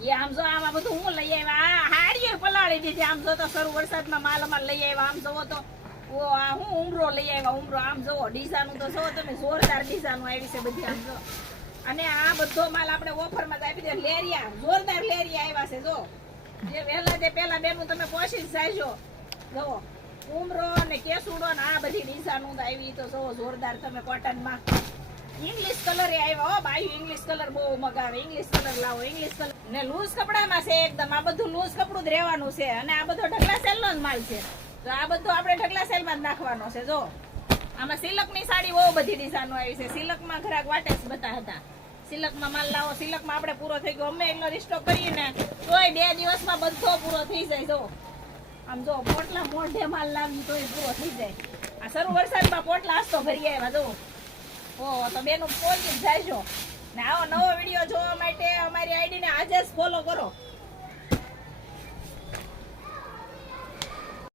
એ આમ જો આમાં બધું હું લઈ આવ્યા આ હાડીએ પલાળી દીધી આમ જો તો શરૂ વરસાદમાં માલ અમાર લઈ આવ્યા આમ જોવો તો ઓ આ હું ઉમરો લઈ આવ્યા ઉમરો આમ જોવો ડીસાનું તો જો તમે જોરદાર ડીસાનું આવી છે બધી આમ જો અને આ બધો માલ આપણે ઓફરમાં જ આપી દે લેરિયા જોરદાર લેરિયા આવ્યા છે જો જે વહેલા જે પેલા બેનું તમે પહોંચી જ જાયજો જો ઉમરો ને કેસુડો ને આ બધી ડીસાનું તો આવી તો જો જોરદાર તમે કોટનમાં ઇંગ્લિશ કલર એ આવ્યો હો બાયું ઇંગ્લિશ કલર બહુ મગાવે ઇંગ્લિશ કલર લાવો ઇંગ્લિશ કલર ને લૂઝ કપડામાં છે એકદમ આ બધું લૂઝ કપડું જ રહેવાનું છે અને આ બધો ઢગલા સેલનો જ માલ છે તો આ બધું આપણે ઢગલા સેલમાં જ નાખવાનો છે જો આમાં સિલકની સાડી બહુ બધી ડિઝાઇનો આવી છે સિલકમાં ઘરાક વાટે જ બતા હતા સિલકમાં માલ લાવો સિલકમાં આપણે પૂરો થઈ ગયો અમે એટલો રિસ્ટોક કરીને તોય 2 દિવસમાં બધો પૂરો થઈ જાય જો આમ જો પોટલા મોઢે માલ લાવી તોય પૂરો થઈ જાય આ શરૂ વરસાદમાં પોટલા હસતો ભરી આવ્યા જો ઓ તો બેનું પહોંચી જ જાયજો ને આવો નવો વિડીયો જોવા માટે અમારી આઈડીને આજે જ ફોલો કરો